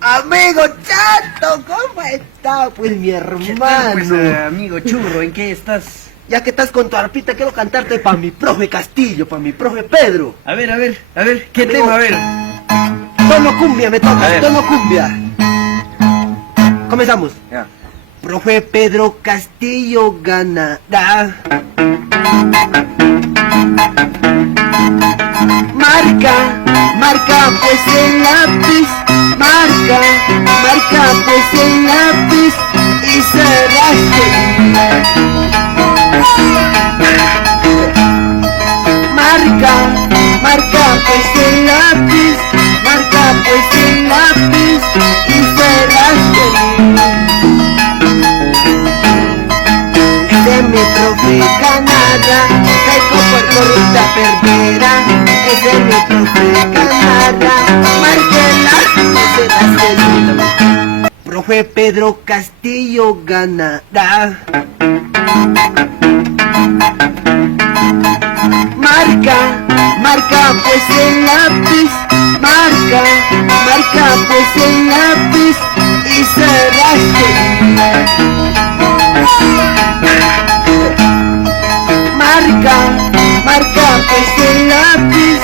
Amigo Chato, ¿cómo está? Pues mi ¿Qué tal, hermano. pues, amigo Churro? ¿En qué estás? Ya que estás con tu arpita, quiero cantarte para mi profe Castillo, para mi profe Pedro. A ver, ¿qué Amigo, tema? A ver. Tono cumbia me A toca, ver. tono cumbia. Comenzamos. Ya. Profe Pedro Castillo ganará. Marca pues el lápiz. Marca pues el lápiz y serás feliz. Marca pues el lápiz. Marca pues el lápiz y serás feliz. Ese es mi profe Canadá, caigo por corrupta perdera. Ese es mi profe Canadá, márquela, no serás feliz. Profe Pedro Castillo ganará. Marca pues el lápiz. Marca pues el lápiz y serás feliz. Marca pues el lápiz.